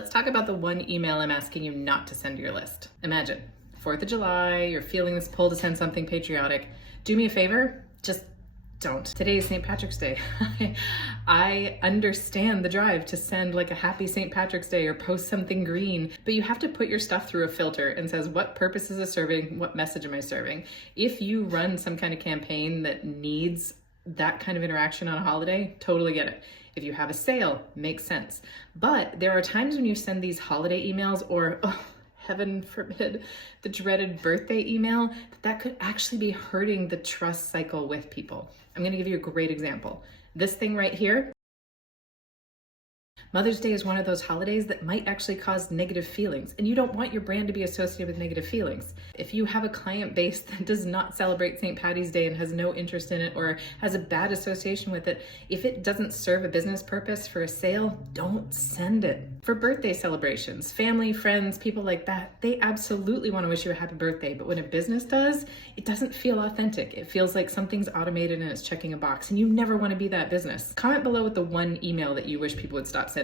Let's talk about the one email I'm asking you not to send to your list. Imagine, 4th of July, you're feeling this pull to send something patriotic. Do me a favor, just don't. Today is St. Patrick's Day. I understand the drive to send like a happy St. Patrick's Day or post something green, but you have to put your stuff through a filter and says, what purpose is it serving? What message am I serving? If you run some kind of campaign that needs that kind of interaction on a holiday, totally get it. If you have a sale, makes sense. But there are times when you send these holiday emails or, heaven forbid, the dreaded birthday email, that could actually be hurting the trust cycle with people. I'm gonna give you a great example. This thing right here, Mother's Day is one of those holidays that might actually cause negative feelings, and you don't want your brand to be associated with negative feelings. If you have a client base that does not celebrate St. Patty's Day and has no interest in it or has a bad association with it, if it doesn't serve a business purpose for a sale, don't send it. For birthday celebrations, family, friends, people like that, they absolutely want to wish you a happy birthday, but when a business does, it doesn't feel authentic. It feels like something's automated and it's checking a box, and you never want to be that business. Comment below with the one email that you wish people would stop sending.